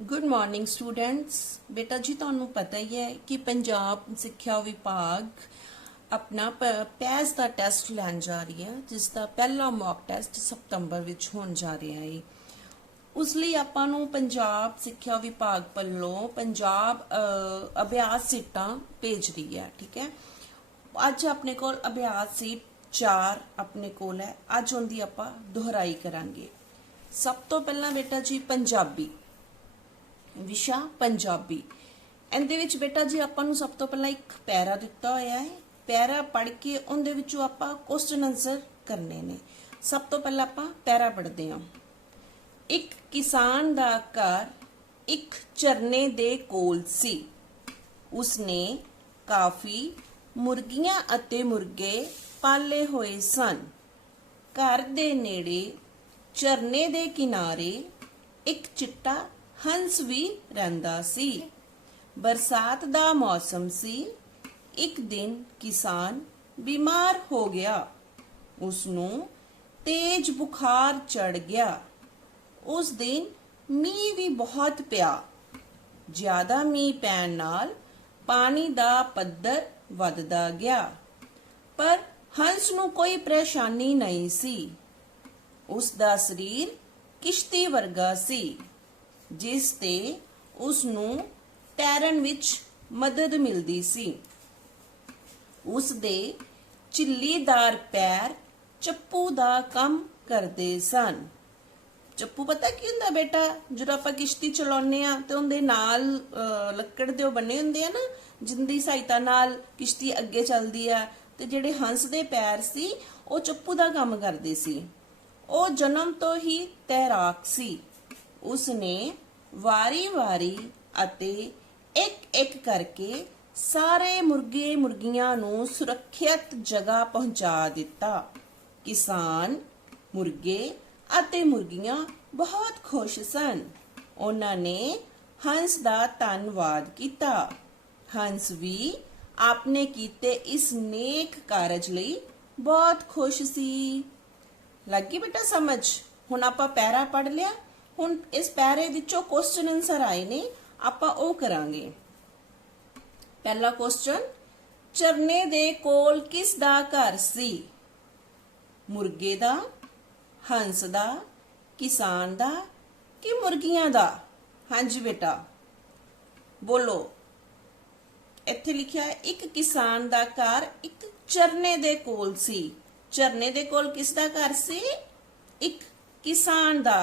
Good morning students. बेटा जी ਤੁਹਾਨੂੰ ਪਤਾ ਹੀ ਹੈ ਕਿ ਪੰਜਾਬ ਸਿੱਖਿਆ ਵਿਭਾਗ ਆਪਣਾ ਪੈਸ ਦਾ ਟੈਸਟ ਲੈਣ ਜਾ ਰਹੀ ਹੈ, ਜਿਸ ਦਾ ਪਹਿਲਾ ਮੌਕ ਟੈਸਟ ਸਤੰਬਰ ਵਿੱਚ ਹੋਣ ਜਾ ਰਿਹਾ ਹੈ। ਉਸ ਲਈ ਆਪਾਂ ਨੂੰ ਪੰਜਾਬ ਸਿੱਖਿਆ ਵਿਭਾਗ ਵੱਲੋਂ ਪੰਜਾਬ ਅਭਿਆਸ ਸੀਟਾਂ ਭੇਜ ਰਹੀ ਹੈ। ਠੀਕ ਹੈ, ਅੱਜ ਆਪਣੇ ਕੋਲ ਅਭਿਆਸ ਸੀਟ 4 ਆਪਣੇ ਕੋਲ ਹੈ। ਅੱਜ ਉਹਦੀ ਆਪਾਂ ਦੁਹਰਾਈ ਕਰਾਂਗੇ। ਸਭ ਤੋਂ ਪਹਿਲਾਂ ਬੇਟਾ ਜੀ ਪੰਜਾਬੀ विषा पंजाबी। ਇਹਦੇ ਵਿੱਚ ਬੇਟਾ ਜੀ ਆਪਾਂ ਨੂੰ ਸਭ ਤੋਂ ਪਹਿਲਾਂ ਇੱਕ ਪੈਰਾ ਦਿੱਤਾ ਹੋਇਆ ਹੈ। ਪੈਰਾ ਪੜ੍ਹ ਕੇ ਉਹਦੇ ਵਿੱਚੋਂ ਆਪਾਂ ਕੁਐਸਚਨ ਆਨਸਰ ਕਰਨੇ ਨੇ। ਸਭ ਤੋਂ ਪਹਿਲਾਂ ਆਪਾਂ ਪੈਰਾ ਪੜ੍ਹਦੇ ਹਾਂ। ਇੱਕ ਕਿਸਾਨ ਦਾ ਘਰ ਇੱਕ ਝਰਨੇ ਦੇ ਕੋਲ ਸੀ। ਉਸਨੇ ਕਾਫੀ ਮੁਰਗੀਆਂ ਅਤੇ ਮੁਰਗੇ ਪਾਲੇ ਹੋਏ ਸਨ। ਘਰ ਦੇ ਨੇੜੇ ਝਰਨੇ ਦੇ ਕਿਨਾਰੇ ਇੱਕ ਚਿੱਟਾ ਹੰਸ ਵੀ ਰਹਿੰਦਾ ਸੀ। ਬਰਸਾਤ ਦਾ ਮੌਸਮ ਸੀ। ਇੱਕ ਦਿਨ ਕਿਸਾਨ ਬਿਮਾਰ ਹੋ ਗਿਆ। ਉਸ ਨੂੰ ਤੇਜ਼ ਬੁਖਾਰ ਚੜ ਗਿਆ। ਉਸ ਦਿਨ ਮੀਂਹ ਵੀ ਬਹੁਤ ਪਿਆ। ਜ਼ਿਆਦਾ ਮੀਂਹ ਪੈਣ ਨਾਲ ਪਾਣੀ ਦਾ ਪੱਧਰ ਵੱਧਦਾ ਗਿਆ, ਪਰ ਹੰਸ ਨੂੰ ਕੋਈ ਪਰੇਸ਼ਾਨੀ ਨਹੀਂ ਸੀ। ਉਸ ਦਾ ਸਰੀਰ ਕਿਸ਼ਤੀ ਵਰਗਾ ਸੀ, ਜਿਸ ਤੇ ਉਸ ਨੂੰ ਤੈਰਨ ਵਿੱਚ ਮਦਦ ਮਿਲਦੀ ਸੀ। ਉਸ ਦੇ ਝਿੱਲੀਦਾਰ ਪੈਰ ਚੱਪੂ ਦਾ ਕੰਮ ਕਰਦੇ ਸਨ। ਚੱਪੂ ਪਤਾ ਕੀ ਹੁੰਦਾ ਬੇਟਾ? ਜਦੋਂ ਆਪਾਂ ਕਿਸ਼ਤੀ ਚਲਾਉਂਦੇ ਆ ਤੇ ਉਹਦੇ ਨਾਲ ਲੱਕੜ ਦੇ ਉਹ ਬਣੇ ਹੁੰਦੇ ਆ ਨਾ, ਜਿੰਦੀ ਸਹਾਇਤਾ ਨਾਲ ਕਿਸ਼ਤੀ ਅੱਗੇ ਚੱਲਦੀ ਆ। ਤੇ ਜਿਹੜੇ ਹੰਸ ਦੇ ਪੈਰ ਸੀ ਉਹ ਚੱਪੂ ਦਾ ਕੰਮ ਕਰਦੇ ਸੀ। ਉਹ ਜਨਮ ਤੋਂ ਹੀ ਤੈਰਾਕ ਸੀ। ਉਸਨੇ ਵਾਰੀ-ਵਾਰੀ ਅਤੇ ਇੱਕ-ਇੱਕ ਕਰਕੇ ਸਾਰੇ ਮੁਰਗੇ ਮੁਰਗੀਆਂ ਨੂੰ ਸੁਰੱਖਿਅਤ ਜਗ੍ਹਾ ਪਹੁੰਚਾ ਦਿੱਤਾ। ਕਿਸਾਨ, ਮੁਰਗੇ ਅਤੇ ਮੁਰਗੀਆਂ ਬਹੁਤ ਖੁਸ਼ ਸਨ। ਉਹਨਾਂ ਨੇ ਹੰਸ ਦਾ ਧੰਨਵਾਦ ਕੀਤਾ। ਹੰਸ ਵੀ ਆਪਣੇ ਕੀਤੇ ਇਸ ਨੇਕ ਕਾਰਜ ਲਈ ਬਹੁਤ ਖੁਸ਼ ਸੀ। ਲੱਗੀ ਬੇਟਾ ਸਮਝ? ਹੁਣ ਆਪਾਂ ਪੈਰਾ ਪੜ੍ਹ ਲਿਆ। ਹੁਣ ਇਸ ਪੈਰੇ ਵਿੱਚੋਂ ਕੁਐਸਚਨ ਆਨਸਰ ਆਏ ਨੇ, ਆਪਾਂ ਉਹ ਕਰਾਂਗੇ। ਪਹਿਲਾ ਕੁਐਸਚਨ, ਝਰਨੇ ਦੇ ਕੋਲ ਕਿਸ ਦਾ ਘਰ ਸੀ? ਮੁਰਗੇ ਦਾ, ਹੰਸ ਦਾ, ਕਿਸਾਨ ਦਾ ਕਿ ਮੁਰਗੀਆਂ ਦਾ? ਹਾਂਜੀ ਬੇਟਾ ਬੋਲੋ। ਇੱਥੇ ਲਿਖਿਆ ਹੈ ਇੱਕ ਕਿਸਾਨ ਦਾ ਘਰ ਇੱਕ ਝਰਨੇ ਦੇ ਕੋਲ ਸੀ। ਝਰਨੇ ਦੇ ਕੋਲ ਕਿਸ ਦਾ ਘਰ ਸੀ? ਇੱਕ ਕਿਸਾਨ ਦਾ।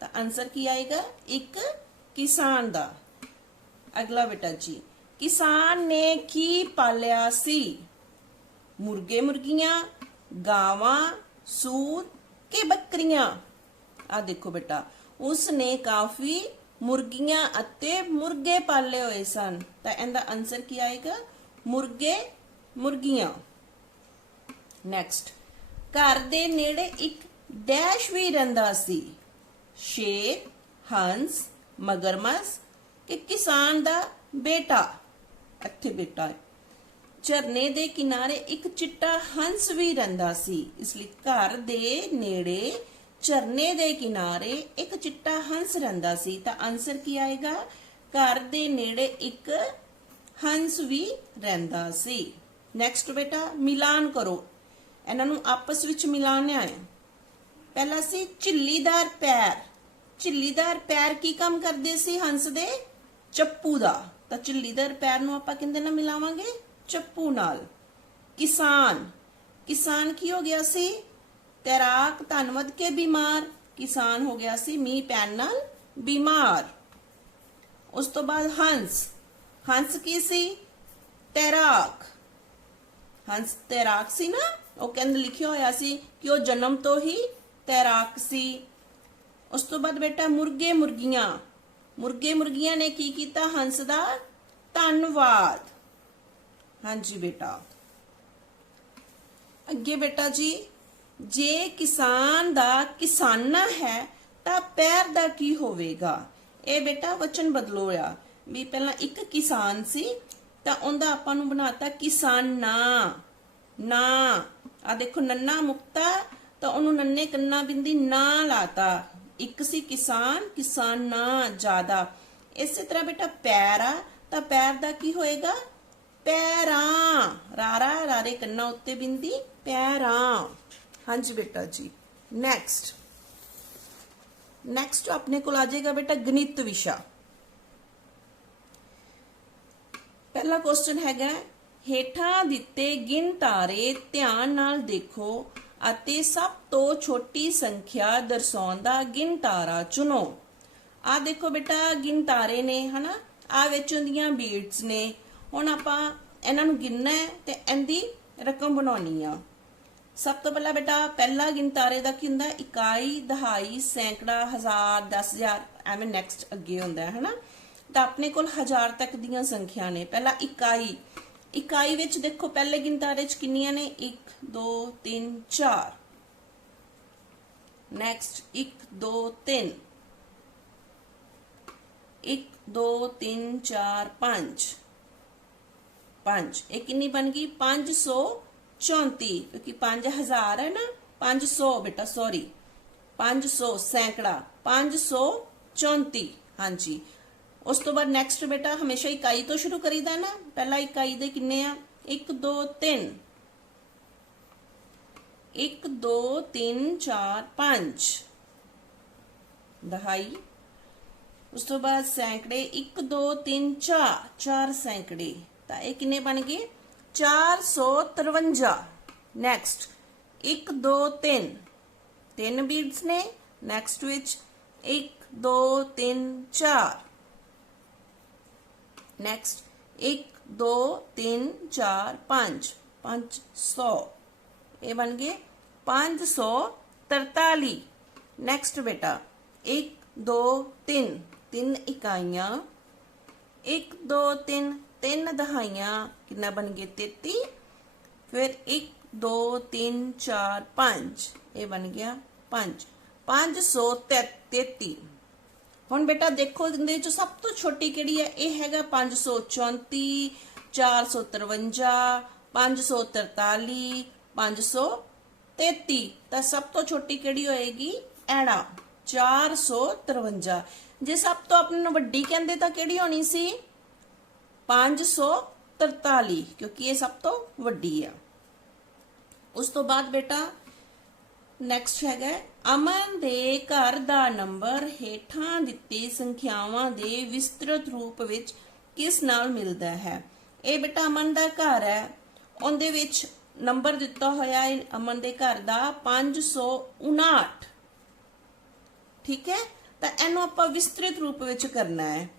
ਤਾਂ ਆਨਸਰ ਕੀ ਆਏਗਾ? ਇੱਕ ਕਿਸਾਨ ਦਾ। ਅਗਲਾ ਬੇਟਾ ਜੀ, ਕਿਸਾਨ ਨੇ ਕੀ ਪਾਲਿਆ ਸੀ? ਮੁਰਗੇ ਮੁਰਗੀਆਂ, ਗਾਵਾਂ, ਸੂਰ ਕਿ ਬੱਕਰੀਆਂ? ਆ ਦੇਖੋ ਬੇਟਾ, ਉਸ ਨੇ ਕਾਫੀ ਮੁਰਗੀਆਂ ਅਤੇ ਮੁਰਗੇ ਪਾਲੇ ਹੋਏ ਸਨ। ਤਾਂ ਇਹਦਾ ਆਨਸਰ ਕੀ ਆਏਗਾ? ਮੁਰਗੇ ਮੁਰਗੀਆਂ। ਨੈਕਸਟ, ਘਰ ਦੇ ਨੇੜੇ ਇੱਕ ਡੈਸ਼ ਵੀ ਰਹਿੰਦਾ ਸੀ। शेर, हंस, मगरमच्छ कि किसान दा बेटा? इत्थे बेटा है। झरने दे किनारे एक चिट्टा हंस भी रहिंदा सी। इसलिए घर दे नेड़े झरने दे किनारे एक चिट्टा हंस रहिंदा सी। तां आंसर की आएगा? घर दे नेड़े एक हंस भी रहिंदा सी। नैक्सट बेटा मिलान करो, इन्हां नूं आपस विच मिलाना है। पहला सी झिल्लीदार पैर। ਝਿੱਲੀਦਾਰ ਪੈਰ ਕੀ ਕੰਮ ਕਰਦੇ ਸੀ ਹੰਸ ਦੇ? ਚੱਪੂ ਦਾ। ਤਾਂ ਝਿੱਲੀਦਾਰ ਪੈਰ ਨੂੰ ਆਪਾਂ ਕਿੰਦੇ ਨਾਲ ਮਿਲਾਵਾਂਗੇ? ਚੱਪੂ ਨਾਲ। ਕਿਸਾਨ, ਕਿਸਾਨ ਕੀ ਹੋ ਗਿਆ ਸੀ? ਤੈਰਾਕ ਧਨ ਵੱਧ ਕੇ ਬਿਮਾਰ। ਕਿਸਾਨ ਹੋ ਗਿਆ ਸੀ ਮੀਂਹ ਪੈਣ ਨਾਲ ਬਿਮਾਰ। ਉਸ ਤੋਂ ਬਾਅਦ ਹੰਸ, ਹੰਸ ਕੀ ਸੀ? ਤੈਰਾਕ। ਹੰਸ ਤੈਰਾਕ ਸੀ ਨਾ, ਉਹ ਕਹਿੰਦੇ ਲਿਖਿਆ ਹੋਇਆ ਸੀ ਕਿ ਉਹ ਜਨਮ ਤੋਂ ਹੀ ਤੈਰਾਕ ਸੀ। ਉਸ ਤੋਂ ਬਾਅਦ ਬੇਟਾ ਮੁਰਗੇ ਮੁਰਗੀਆਂ। ਮੁਰਗੇ ਮੁਰਗੀਆਂ ਨੇ ਕੀ ਕੀਤਾ? ਹੰਸ ਦਾ ਧੰਨਵਾਦ। ਹਾਂਜੀ ਬੇਟਾ ਅੱਗੇ ਬੇਟਾ ਜੀ, ਜੇ ਕਿਸਾਨ ਦਾ ਕਿਸਾਨਾ ਹੈ ਤਾਂ ਪੈਰ ਦਾ ਕੀ ਹੋਵੇਗਾ? ਇਹ ਬੇਟਾ ਵਚਨ ਬਦਲੋ ਆ ਵੀ ਪਹਿਲਾਂ ਇੱਕ ਕਿਸਾਨ ਸੀ ਤਾਂ ਉਹਦਾ ਆਪਾਂ ਨੂੰ ਬਣਾਤਾ ਕਿਸਾਨਾ। ਨਾ ਆ ਦੇਖੋ ਨੰਨਾ ਮੁਕਤਾ, ਤਾਂ ਉਹਨੂੰ ਨੰਨੇ ਕੰਨਾ ਬਿੰਦੀ ਨਾ ਲਾਤਾ। ਇੱਕ ਸੀ ਕਿਸਾਨ, ਕਿਸਾਨਾ ਜ਼ਿਆਦਾ। इस तरह बेटा पैर आ तो पैर का की होएगा पैरा, रारा रारे कन्ना उत्ते बिंदी पैरा। हाँ जी बेटा जी। नेक्स्ट नेक्स्ट अपने को आ जाएगा बेटा गणित विषा। पहला क्वेश्चन हैगा हेठा दिते गिन तारे ध्यान नाल देखो ਅਤੇ सब तो छोटी संख्या दर्शाउंदा गिन तारा चुनो। आ देखो बेटा गिन तारे ने है ना, आ विच उहदियां बीट्स ने। हुण आपां इन्हां नूं गिनना है ते इहदी रकम बनाउणी आ। सब तो पहला बेटा पहला गिन तारे दा की हुंदा इकाई, दहाई, सैकड़ा, हज़ार, 10,000 एवें नैक्सट अगे हुंदा है ना। तो अपने कोल 1000 तक दीयां संख्या ने। पहला इकाई, इकाई विच देखो पहले गिन तारे च किन्नियां ने 1 2 3 4। नैक्सट 1 2 3 1 2 3 4 5 5। ये कितनी बन गई 534, क्योंकि 5000 है ना। 500 बेटा सॉरी 500 सैकड़ा 534। हाँ जी। उस तो बाद नैक्सट बेटा हमेशा इकाई तो शुरू करीदा ना। पहला इकाई दे किन्ने आ 1 2 3 1 2 3 4 5। दहाई। उस तो बाद सैकड़े 1 2 3 4 4 सैकड़े। तो ये किन्ने बन गए 453। नैक्सट 1 2 3 3 बीड्स ने। नैक्सट विच 1 2 3 4। नैक्सट 1 2 3 4 5 500। ये बन गए 543। नैक्सट बेटा 1 2 3 3 इकाइयां 1 2 3 3 दहाइयां कितना बन गए 33। फिर 1 2 3 4 5 ये बन गया 5 533। हुण बेटा देखो इहदे विचों सब तो छोटी किहड़ी है, ये हैगा 534 453 543 533। तो सब तो छोटी किहड़ी होएगी ऐड़ा 453। जे सब तो अपने नूं वड्डी कहंदे तां किहड़ी होनी सी 543, क्योंकि ये सब तो वड्डी है। उस तो बाद बेटा नैक्सट है अमन दे घर दा नंबर हेठां दित्ती संख्यावां दे विस्तृत रूप विच किस नाल मिलदा है। ये बेटा अमन दा घर है, उहदे विच नंबर दिता होया है अमन दे घर दा 559। ठीक है। तो इहनूं आपां विस्तृत रूप विच करना है।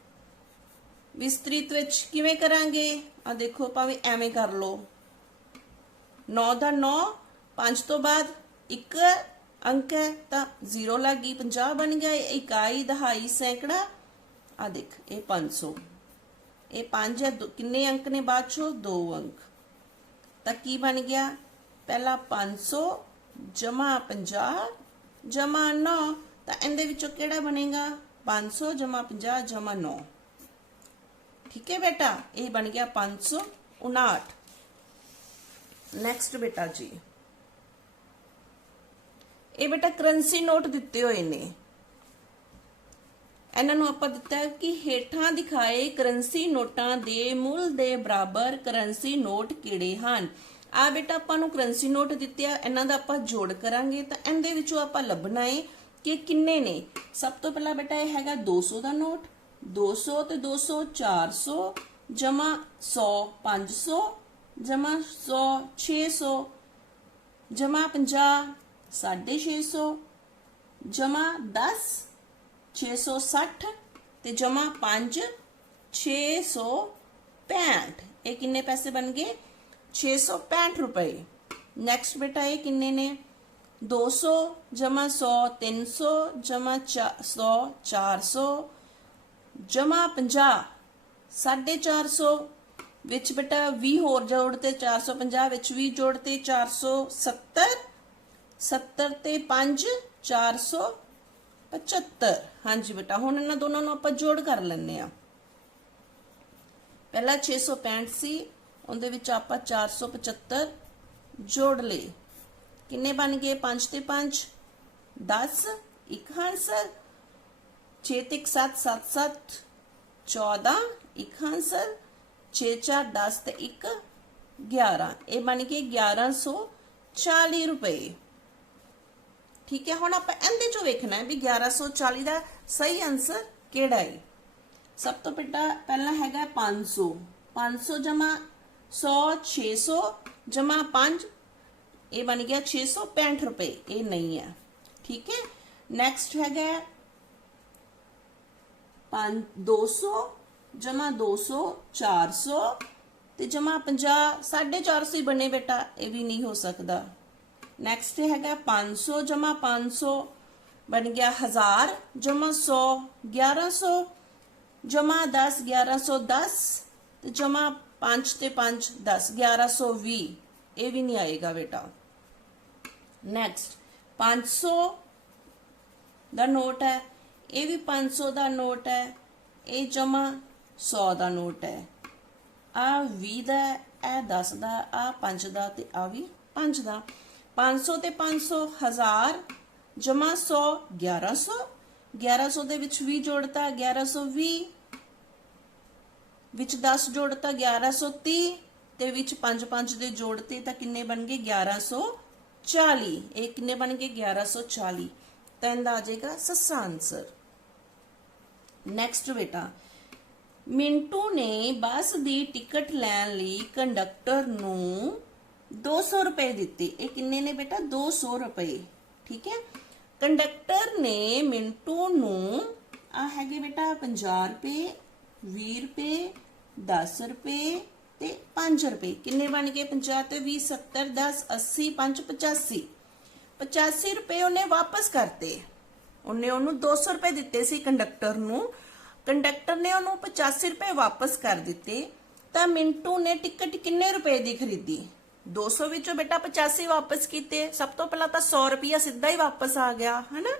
विस्तृत विच किवें करांगे, आ देखो भावें एवें कर लो। 9 दा 9 5 तो बाद एक अंक है तो 0 लग गई 50 बन गया। इकाई दहाई सैकड़ा आ देख ये 500। ये 5 है किन्ने अंक ने बाद चो 2 अंक। तो की बन गया पहला 500 जमा 50 जमा 9। तो इहदे विचों किहड़ा बनेगा 500 जमा 50 जमा 9। ठीक है बेटा, ये बन गया 559। नैक्सट बेटा जी ये बेटा करंसी नोट दिते हुए ने। इन्हां नूं आपां दिता है कि हेठां दिखाए करंसी नोटां दे मुल दे बराबर करंसी नोट किहड़े हन। आ बेटा आपां नूं करंसी नोट दिते आ, इन्हां दा आपां जोड़ करांगे तो इहदे विचों आपां लभना है कि किन्ने ने। सब तो पहला बेटा यह हैगा 200 का नोट। 200 ते 200 400 जमा 100 500 जमा 100 600 जमा 50 650 जमा 10 660 ते जमा 5 665। ये किन्ने पैसे बन गए 665 रुपए। नैक्सट बेटा ये किन्ने ने 200 जमा 100 300 जमा 100 400 जमा 50 450 विच बेटा 20 होर जोड़ते 450 विच 20 जोड़ते 470 70 ते 5 475। हाँ जी बेटा हुण इन्हां दोनों नूं आपां जोड़ कर लैंदे आ। पहला 665 सी, उहदे विच आपां 475 जोड़ ले। किन्ने बन गए 5 ते 5 10 एक आंसर 6 ते 1 7 7 7 14 एक आंसर, 6 4 10 ते 1 11, ये बन गए 1140 रुपए। ठीक है, हुण आपां इहदे चों वेखना है भी 1140 का सही आंसर किहड़ा है। सब तो पहला हैगा 500, 500 जमा 100, 600 जमा 5, ये बन गया 665 रुपए, ये नहीं है। ठीक है, नैक्सट हैगा 200 जमा 200 400 ते जमा 50, 450 ही बने बेटा, ये भी नहीं हो सकता। नैक्सट हैगा 500 जमा 500 बन गया 1000 जमा 100 1100 जमा 10 1110 ते जमा 5 ते 5 10 1120, ये भी नहीं आएगा बेटा। नैक्सट 500 का नोट है, ये भी 500 का नोट है, ये जमा 100 का नोट है, आ 20 का, ए 10 का, आ 5 का ते आ भी 5 का। 500 ते 500 1000 जमा 100 1100, 1100 दे विच 20 जोड़ता 1120, विच 10 जोड़ता 1130 ते विच 5 5 दे जोड़ते तां किन्ने बन गए 1140, ये किन्ने बन गए 1140, तां इहदा आ जाएगा सस्सा आंसर। नैक्सट बेटा, मिंटू ने बस दी टिकट लैन लई कंडक्टर नूं 200 रुपए दिते, ये किन्ने ने बेटा 200 रुपए। ठीक है, कंडक्टर ने मिंटू नूं आ हैगे बेटा 50 रुपए 20 रुपए 10 रुपए ते 5 रुपए, किन्ने बन गए 50 ते 20 70 10 80 5 85, 85 रुपए उन्हें वापस करते। उन्हें उन्होंने 200 रुपए दिते सी कंडक्टर नूं, कंडक्टर ने उन्होंने 85 रुपए वापस कर दिते, तां मिंटू ने टिकट किन्ने रुपए दी खरीदी। 200 विचों बेटा 85 वापस किते, सब तो पहला तो 100 रुपया सीधा ही वापस आ गया है ना।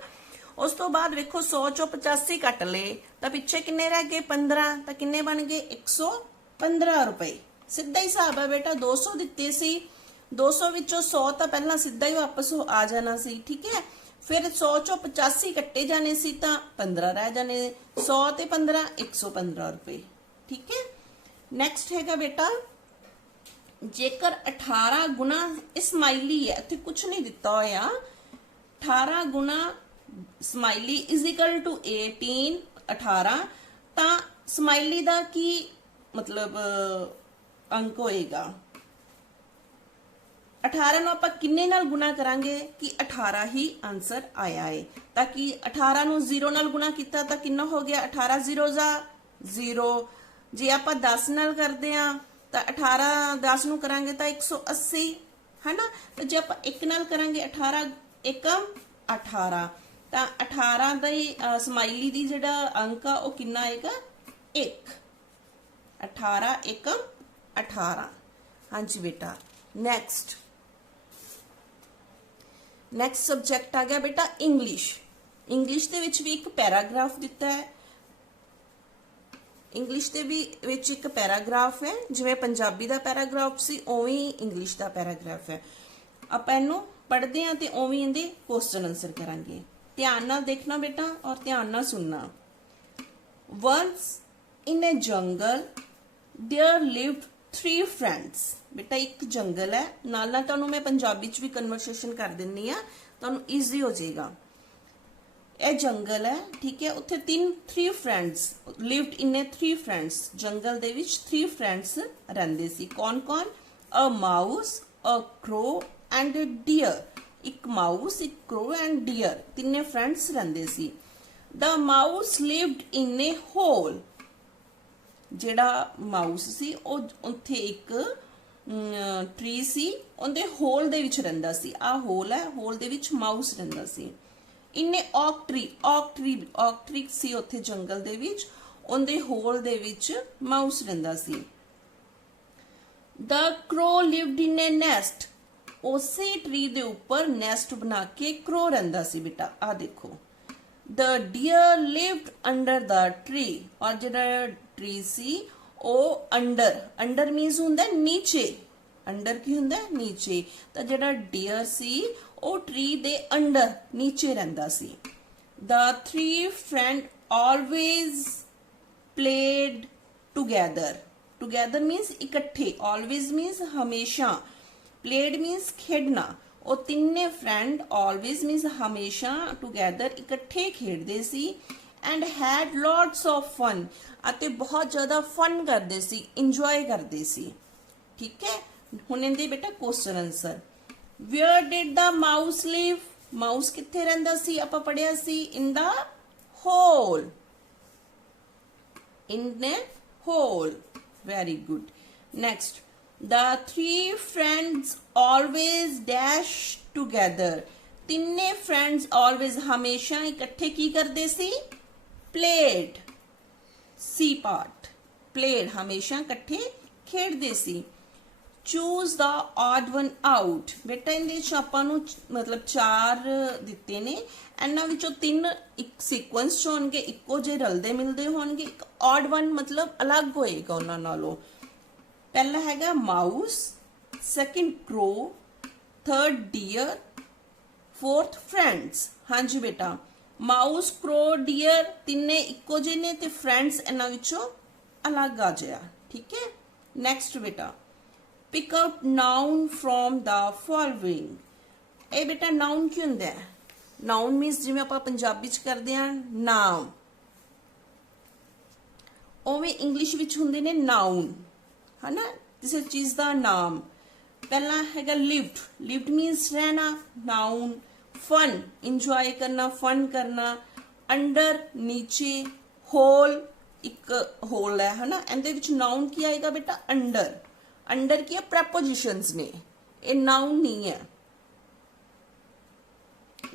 उस तो बाद वेखो 100 चों 85 कट ले तो पिछे किन्ने रह गए 15, तो किन्ने बन गए 115 रुपए, सीधा ही हिसाब है बेटा। 200 दिते सी, 200 विचों 100 तो पहला सीधा ही वापस आ जाना सी। ठीक है, फिर 100 चों 85 कट्टे जाने सी तो 15 रह जाने, 100 ते 15 115 रुपए। ठीक है, नैक्सट हैगा बेटा जेकर 18 गुना स्माइली है, इत्थे कुछ नहीं दिता होया, 18 गुना स्माइली इज इक्वल टू 18 18, ता स्माइली दा की मतलब अंक होएगा। 18 ਨੂੰ ਆਪਾਂ ਕਿੰਨੇ ਨਾਲ ਗੁਣਾ ਕਰਾਂਗੇ ਕਿ 18 ही आंसर आया है, ताकि 18 ਨੂੰ 0 ਨਾਲ ਗੁਣਾ ਕੀਤਾ ਤਾਂ ਕਿੰਨਾ ਹੋ ਗਿਆ 18 0 जा 0, ਜੇ ਆਪਾਂ 10 ਨਾਲ ਕਰਦੇ ਆ ਤਾਂ 18 10 ਨੂੰ ਕਰਾਂਗੇ ਤਾਂ 180 है ना, तो जे आप 1 ਨਾਲ ਕਰਾਂਗੇ 18 एकम 18, ਤਾਂ 18 ਦਾ ਹੀ ਸਮਾਈਲੀ ਦੀ ਜਿਹੜਾ ਅੰਕ ਆ ਉਹ ਕਿੰਨਾ ਆਏਗਾ 1, 18 एकम 18। हाँ जी बेटा, नैक्सट सबजैक्ट आ गया बेटा इंग्लिश। इंग्लिश दे विच भी एक पैराग्राफ दिता है, इंग्लिश दे भी विच एक पैराग्राफ है, जिवें पंजाबी दा पैराग्राफ सी उवें ही इंग्लिश दा पैराग्राफ है। आपां इहनूं पढ़दे हां ते उवें इहदे क्वेश्चन आंसर करांगे। ध्यान नाल देखना बेटा और ध्यान नाल सुनना। Once in a jungle there lived 3 friends. बेटा एक जंगल है, नाल नाल तुहानूं मैं पंजाबी च भी कन्वर्सेशन कर दिंदी आ, तुहानूं ईजी हो जाएगा। यह जंगल है, ठीक है, उत्थे 3 friends lived in a 3 friends, जंगल दे विच 3 फ्रेंड्स रहंदे सी। कौन कौन? A mouse, a crow and a deer. एक माउस, एक क्रो एंड डियर, तीने फ्रेंड्स रहंदे सी। The mouse lived in a hole. जेड़ा माउस सी उत्थे एक ट्री सी, उहदे होल दे विच रहिंदा सी। आ होल है, होल दे विच माउस रहिंदा सी। इन्ने ऑक ट्री सी उत्थे जंगल दे विच, उहदे होल दे विच माउस रहिंदा सी। The crow lived in a nest. उसे ट्री दे उपर नेस्ट बना के क्रो रहिंदा सी। बेटा आ देखो, the deer lived under the tree. और जिहड़ा ट्री सी ओ अंडर मीनस हुंदा नीचे, अंडर की हुंदा नीचे, तो जिहड़ा डियर सी ओ ट्री दे अंडर नीचे रहिंदा सी। The 3 friend always played together. Together means इकट्ठे, always means हमेशा, played means खेडना। ਉਹ ਤਿੰਨੇ फ्रेंड always means हमेशा together इकट्ठे खेडदे सी and had lots of fun ਅਤੇ बहुत ज्यादा फन ਕਰਦੇ ਸੀ, enjoy ਕਰਦੇ ਸੀ। ठीक है, ਹੁਣ ਇਹਦੇ ਬੇਟਾ question answer. Where did the mouse live? Mouse किथे रहंदा सी? ਆਪਾਂ ਪੜਿਆ ਸੀ in the hole, in the hole। very good। next, the three friends always dash together। ਤਿੰਨੇ friends always ਹਮੇਸ਼ਾ ਇਕੱਠੇ ਕੀ ਕਰਦੇ ਸੀ? played, C part, played ਹਮੇਸ਼ਾ ਇਕੱਠੇ ਖੇਡਦੇ ਸੀ। choose the odd one out। ਬੇਟਾ ਇਹਦੇ ਵਿੱਚ ਆਪਾਂ ਨੂੰ ਮਤਲਬ 4 ਦਿੱਤੇ ਨੇ, ਇਹਨਾਂ ਵਿੱਚੋਂ 3 ਇੱਕ ਸੀਕੁਐਂਸ ਚ ਹੋਣਗੇ, ਇੱਕੋ ਜਿਹੇ ਰਲਦੇ ਮਿਲਦੇ ਹੋਣਗੇ, ਇੱਕ odd one ਮਤਲਬ ਅਲੱਗ ਹੋਏਗਾ ਉਹਨਾਂ ਨਾਲੋਂ। ਪਹਿਲਾ ਹੈਗਾ mouse, second crow, third deer, fourth friends. हाँ जी बेटा, माउस, क्रो, डियर तिन्ने इक्को जे ने ते फ्रेंड्स इन्हां विचों अलग आ जाया। ठीक है, नेक्स्ट बेटा, pick out noun from the following. A बेटा नाउन की हुंदा है? नाउन मीन्स जिवें आपां पंजाबी च करदे हां नाम, उवें इंग्लिश विच हुंदे ने नाउन, है ना, किसी चीज दा नाम। पहला हैगा लिव्ड, लिव्ड मीन्स रहना, नाउन। फन, इंजॉय करना, फन करना। अंडर, नीचे। होल, एक होल है ना, इहदे विच नाउन की आएगा बेटा? अंडर। अंडर की प्रपोजिशंस ने, ये नाउन नहीं है।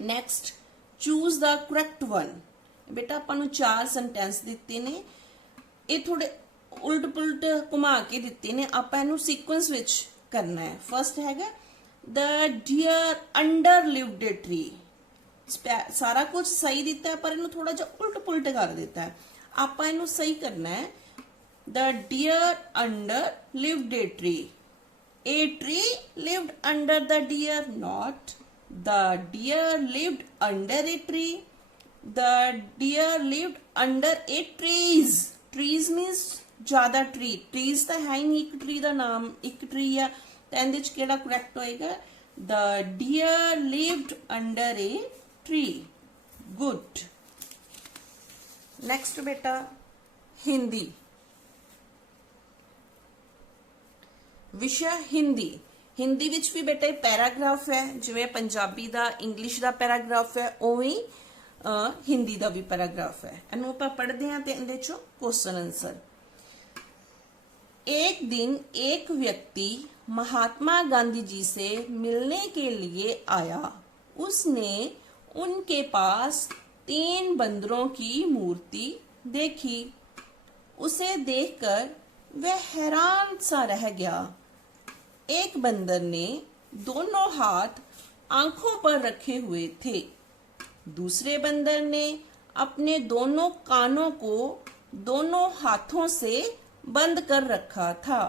Next, choose the correct one. बेटा आपां नूं 4 सेंटेंस दिते ने, ये थोड़े उल्ट पुलट घुमा के दिते ने, आपां इहनूं सीक्वेंस विच करना है। फर्स्ट हैगा the deer under lived a tree. सारा कुछ सही दिता है पर इन्हूं थोड़ा जिहा उल्ट पुलट कर दिता है, आपां इन्हूं सही करना है। The deer under lived a tree, a tree lived under the deer, not the deer lived under a tree, the deer lived under a trees. Trees means ज्यादा ट्री, ट्रीज तो है ही नहीं, एक ट्री का नाम एक ट्री है, तो इहदे च केड़ा करैक्ट होएगा? The deer lived under a tree. Good. Next बेटा हिंदी, विषय हिंदी। हिंदी विच भी बेटा पैराग्राफ है, जिवें पंजाबी दा इंग्लिश दा पैराग्राफ है, उवें हिंदी दा भी पैराग्राफ है। इहनूं आपां पढ़दे हां ते इहदे चों क्वेश्चन आंसर। एक दिन एक व्यक्ति महात्मा गांधी जी से मिलने के लिए आया। उसने उनके पास 3 बंदरों की मूर्ति देखी। उसे देखकर वह हैरान सा रह गया। एक बंदर ने दोनों हाथ आंखों पर रखे हुए थे। दूसरे बंदर ने अपने दोनों कानों को दोनों हाथों से बंद कर रखा था।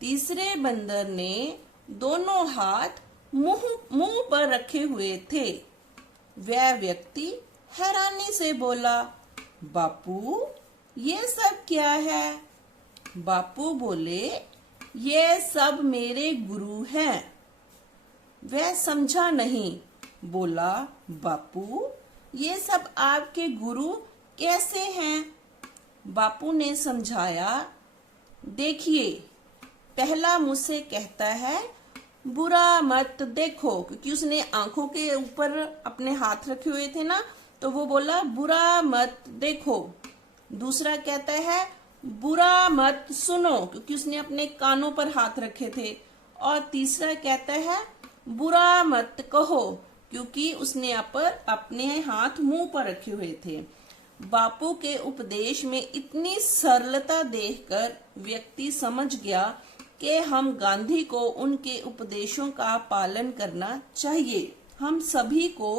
तीसरे बंदर ने दोनों हाथ मुंह पर रखे हुए थे। वह व्यक्ति हैरानी से बोला, बापू ये सब क्या है? बापू बोले, ये सब मेरे गुरु हैं। वह समझा नहीं, बोला, बापू ये सब आपके गुरु कैसे हैं? बापू ने समझाया, देखिए पहला मुझसे कहता है बुरा मत देखो, क्योंकि उसने आंखों के ऊपर अपने हाथ रखे हुए थे ना, तो वो बोला बुरा मत देखो। दूसरा कहता है बुरा मत सुनो, क्योंकि उसने अपने कानों पर हाथ रखे थे। और तीसरा कहता है बुरा मत कहो, क्योंकि उसने अपने हाथ मुंह पर रखे हुए थे। बापू के उपदेश में इतनी सरलता देखकर व्यक्ति समझ गया कि हम गांधी को उनके उपदेशों का पालन करना चाहिए। हम सभी को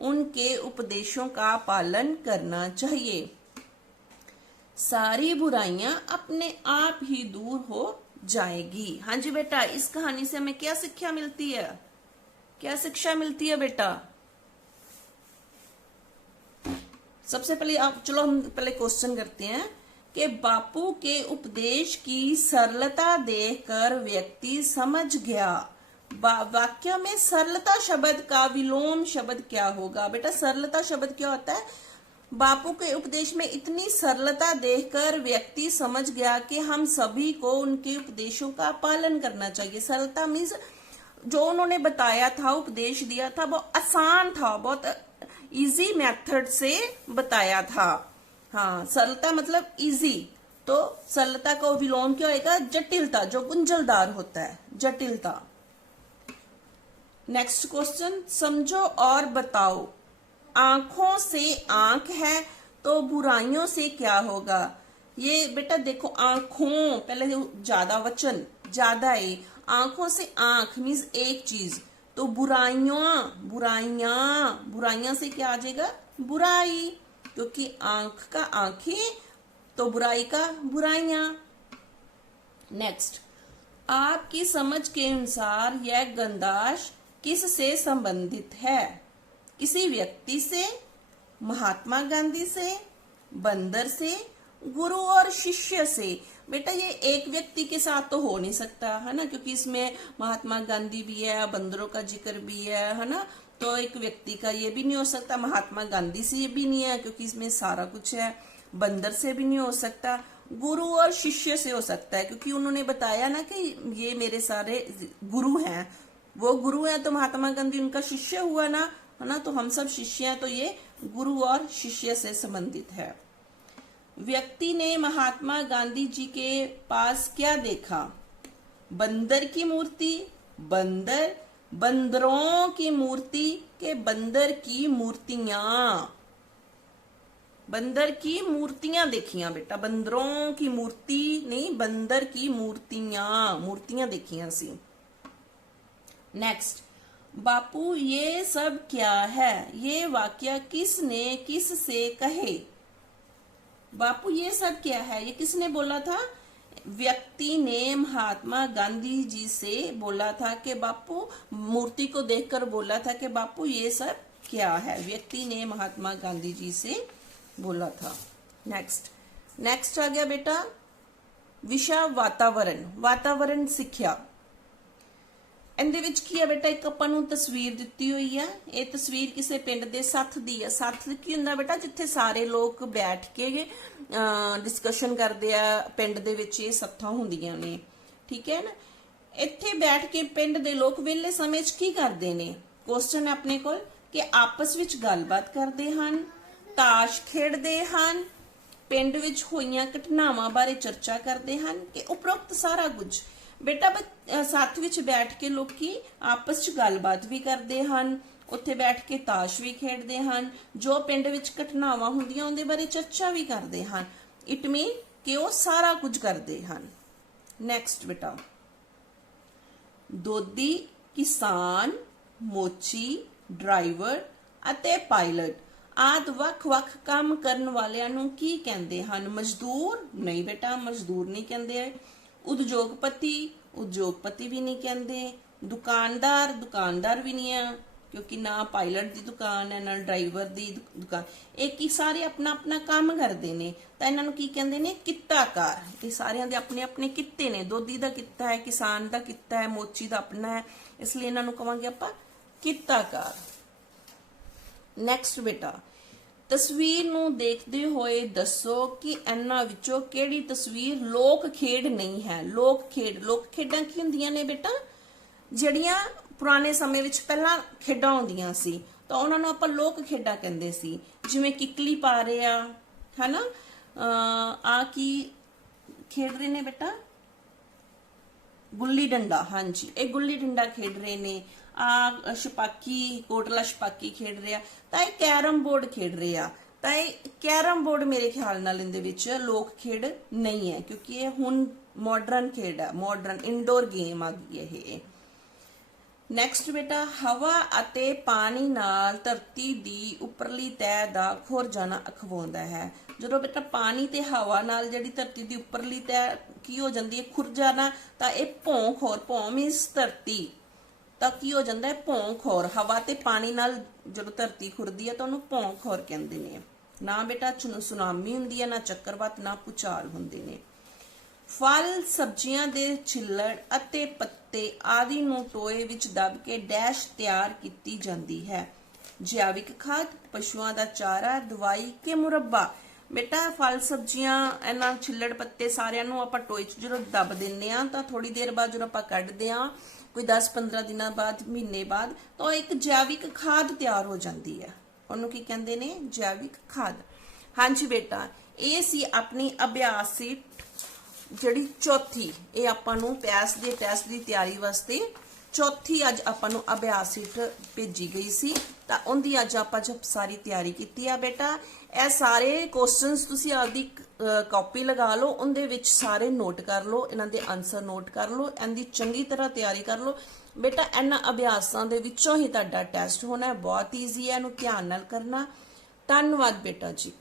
उनके उपदेशों का पालन करना चाहिए। सारी बुराइयां अपने आप ही दूर हो जाएगी। हाँ जी बेटा, इस कहानी से हमें क्या शिक्षा मिलती है? क्या शिक्षा मिलती है बेटा? सबसे पहले चलो हम पहले क्वेश्चन करते हैं कि बापू के उपदेश की सरलता देखकर व्यक्ति समझ गया। वाक्य में सरलता शब्द का विलोम शब्द क्या होगा बेटा? सरलता शब्द क्या होता है? बापू के उपदेश में इतनी सरलता देखकर व्यक्ति समझ गया कि हम सभी को उनके उपदेशों का पालन करना चाहिए। सरलता मीन्स जो उन्होंने बताया था, उपदेश दिया था, वो आसान था, बहुत इजी मेथड से बताया था। हाँ, सरलता मतलब इजी, तो सरलता का विलोम क्या होगा? जटिलता, जो गुंजलदार होता है, जटिलता। नेक्स्ट क्वेश्चन, समझो और बताओ। आंखों से आंख है तो बुराइयों से क्या होगा? ये बेटा देखो, आंखों, पहले ज्यादा वचन, ज्यादा है, आंखों से आंख मीन्स एक चीज, तो बुराइयां, बुराइयां, बुराइयां से क्या आ जाएगा? बुराई, क्योंकि आंख का आंखें, तो बुराई का बुराइयां। नेक्स्ट, आपकी समझ के अनुसार यह गंदाश किससे संबंधित है? किसी व्यक्ति से, महात्मा गांधी से, बंदर से, गुरु और शिष्य से। बेटा ये एक व्यक्ति के साथ तो हो नहीं सकता है ना, क्योंकि इसमें महात्मा गांधी भी है, बंदरों का जिक्र भी है ना, तो एक व्यक्ति का ये भी नहीं हो सकता। महात्मा गांधी से ये भी नहीं है क्योंकि इसमें सारा कुछ है। बंदर से भी नहीं हो सकता। गुरु और शिष्य से हो सकता है, क्योंकि उन्होंने बताया ना कि ये मेरे सारे गुरु हैं, वो गुरु हैं, तो महात्मा गांधी उनका शिष्य हुआ ना, है ना, तो हम सब शिष्य हैं, तो ये गुरु और शिष्य से संबंधित है। व्यक्ति ने महात्मा गांधी जी के पास क्या देखा? बंदर की मूर्ति, बंदर, बंदरों की मूर्ति के बंदर की मूर्तियां, बंदर की मूर्तियां देखियां बेटा, बंदरों की मूर्ति नहीं, बंदर की मूर्तियां, मूर्तियां देखियां सी। नेक्स्ट, बापू ये सब क्या है? ये वाक्य किसने किससे कहे? बापू ये सब क्या है, ये किसने बोला था? व्यक्ति ने महात्मा गांधी जी से बोला था कि बापू, मूर्ति को देखकर बोला था कि बापू ये सब क्या है। व्यक्ति ने महात्मा गांधी जी से बोला था। नेक्स्ट आ गया बेटा विषय वातावरण, वातावरण सिੱਖਿਆ। ਇਹਦੇ ਵਿੱਚ ਕੀ ਹੈ ਬੇਟਾ, ਇੱਕ ਆਪਾਂ ਨੂੰ ਤਸਵੀਰ ਦਿੱਤੀ ਹੋਈ ਹੈ। ਇਹ ਤਸਵੀਰ ਕਿਸੇ ਪਿੰਡ ਦੇ ਸੱਥ ਦੀ ਹੈ। ਸੱਥ ਕੀ ਹੁੰਦਾ ਬੇਟਾ? ਜਿੱਥੇ ਸਾਰੇ ਲੋਕ ਬੈਠ ਕੇ ਡਿਸਕਸ਼ਨ ਕਰਦੇ ਆ। ਪਿੰਡ ਦੇ ਵਿੱਚ ਇਹ ਸੱਥਾਂ ਹੁੰਦੀਆਂ ਨੇ, ਠੀਕ ਹੈ ਨਾ। ਇੱਥੇ ਬੈਠ ਕੇ ਪਿੰਡ ਦੇ ਲੋਕ ਵਿਹਲੇ ਸਮੇਂ 'ਚ ਕੀ ਕਰਦੇ ਨੇ? ਕੁਐਸਚਨ ਹੈ ਆਪਣੇ ਕੋਲ ਕਿ ਆਪਸ ਵਿੱਚ ਗੱਲਬਾਤ ਕਰਦੇ ਹਨ, ਤਾਸ਼ ਖੇਡਦੇ ਹਨ, ਪਿੰਡ ਵਿੱਚ ਹੋਈਆਂ ਘਟਨਾਵਾਂ ਬਾਰੇ ਚਰਚਾ ਕਰਦੇ ਹਨ, ਕਿ ਉਪਰੋਕਤ ਸਾਰਾ ਕੁਝ। बेटा साथ विच बैठ के लोग आपस च गलबात भी करते हैं, उत्थे बैठ के ताश भी खेडते हैं, जो पिंड विच घटनावां हुंदियां उहदे बारे चर्चा भी करते हैं। इट मीन कि वो सारा कुछ करते हैं। नैक्सट बेटा, दोधी, किसान, मोची, ड्राइवर अते पायलट आदि वख-वख काम करन वालियां नूं की कहंदे हन? मजदूर नहीं बेटा, मजदूर नहीं कहंदे। उद्योगपति, उद्योगपति भी नहीं कहते। दुकानदार, दुकानदार भी नहीं है, क्योंकि ना पायलट की दुकान है ना ड्राइवर की दुकान। एक ही सारे अपना अपना काम करते हैं, तो इन्हों की कहते हैं? कित्ताकार। ये सारे दे अपने अपने कित्ते ने। दोधी का कित्ता है, किसान का कित्ता है, मोची का अपना है, इसलिए इन्हों कहांगे आपां कित्ताकार। नैक्सट बेटा, तस्वीर नूं देखते हुए दसो कि इन्हां विचों किहड़ी तस्वीर लोक खेड नहीं है? लोक खेड, लोक खेडां की हुंदियां ने बेटा? जिहड़ियां पुराने समय विच पहलां खेडां हुंदियां सी, तो उन्हां नूं आपां लोक खेडां कहंदे सी। जिवें किकली पा रहे आ, है ना, आ की खेड रहे ने बेटा? गुल्ली डंडा। हाँ जी, ये गुल्ली डंडा खेड रहे ने। आ छपाकी, कोटला छपाकी खेड रहे, तो ये कैरम बोर्ड खेड रहे आ। तो ये कैरम बोर्ड मेरे ख्याल नाल इहदे विच लोक खेड नहीं है, क्योंकि ये हुण मॉडर्न खेड है, मॉडर्न इंडोर गेम आ गई है ये। नैक्सट बेटा, हवा अते पानी नाल धरती दी उपरली तह दा खुर जाना अखवाउंदा है। जदों बेटा पानी ते हवा नाल जिहड़ी धरती दी उपरली तह की हो जांदी है खुर जाना, तो ये भौं खौर, भौं मीनस धरती, तो की हो जाता है? भौं खौर। हवा ते पानी नाल जदों धरती खुरदी है तो उन्होंने भौं खौर कहते हैं। ਨਾ ਬੇਟਾ ਸੁਨਾਮੀ ਹੁੰਦੀ ਹੈ, ਨਾ ਚੱਕਰਵਾਤ, ਨਾ ਭੂਚਾਲ ਹੁੰਦੇ ਨੇ। ਫਲ ਸਬਜ਼ੀਆਂ ਦੇ ਛਿੱਲੜ ਅਤੇ ਪੱਤੇ ਆਦਿ ਨੂੰ ਟੋਏ ਵਿੱਚ ਦਬ ਕੇ ਡੈਸ਼ ਤਿਆਰ ਕੀਤੀ ਜਾਂਦੀ ਹੈ। ਜੈਵਿਕ ਖਾਦ, ਪਸ਼ੂਆਂ ਦਾ ਚਾਰਾ, ਦਵਾਈ ਕਿ ਮੁਰੱਬਾ। ਬੇਟਾ ਫਲ ਸਬਜ਼ੀਆਂ, ਇਹਨਾਂ ਛਿੱਲੜ ਪੱਤੇ ਸਾਰਿਆਂ ਨੂੰ ਆਪਾਂ ਟੋਏ 'ਚ ਜਦੋਂ ਦਬ ਦਿੰਦੇ ਆ ਤਾਂ ਥੋੜੀ ਦੇਰ ਬਾਅਦ ਜਦੋਂ ਆਪਾਂ ਕੱਢਦੇ ਆ, ਕੋਈ 10-15 ਦਿਨਾਂ ਬਾਅਦ, ਮਹੀਨੇ ਬਾਅਦ, ਤਾਂ ਇੱਕ ਜੈਵਿਕ ਖਾਦ ਤਿਆਰ ਹੋ ਜਾਂਦੀ ਹੈ। ਉਹਨੂੰ ਕੀ ਕਹਿੰਦੇ ਨੇ? ਜੈਵਿਕ ਖਾਦ। ਹਾਂਜੀ ਬੇਟਾ, ਇਹ ਸੀ ਆਪਣੀ ਅਭਿਆਸ ਸ਼ੀਟ ਜਿਹੜੀ ਚੌਥੀ। ਇਹ ਆਪਾਂ ਨੂੰ ਪੈਸ ਦੇ ਟੈਸਟ ਦੀ ਤਿਆਰੀ ਵਾਸਤੇ ਚੌਥੀ ਅੱਜ ਆਪਾਂ ਨੂੰ ਅਭਿਆਸ ਸ਼ੀਟ ਭੇਜੀ ਗਈ ਸੀ, ਤਾਂ ਉਹਦੀ ਅੱਜ ਆਪਾਂ ਜਬ ਸਾਰੀ ਤਿਆਰੀ ਕੀਤੀ ਆ ਬੇਟਾ। ਇਹ ਸਾਰੇ ਕੁਐਸਚਨਸ ਤੁਸੀਂ ਆਪਦੀ ਕਾਪੀ ਲਗਾ ਲਓ, ਉਹਦੇ ਵਿੱਚ ਸਾਰੇ ਨੋਟ ਕਰ ਲਓ, ਇਹਨਾਂ ਦੇ ਆਨਸਰ ਨੋਟ ਕਰ ਲਓ, ਇਹਦੀ ਚੰਗੀ ਤਰ੍ਹਾਂ ਤਿਆਰੀ ਕਰ ਲਓ ਬੇਟਾ। ਇਹਨਾਂ ਅਭਿਆਸਾਂ ਦੇ ਵਿੱਚੋਂ ਹੀ ਤੁਹਾਡਾ ਟੈਸਟ ਹੋਣਾ ਹੈ। ਬਹੁਤ ਈਜ਼ੀ ਹੈ, ਇਹਨੂੰ ਧਿਆਨ ਨਾਲ ਕਰਨਾ। ਧੰਨਵਾਦ ਬੇਟਾ ਜੀ।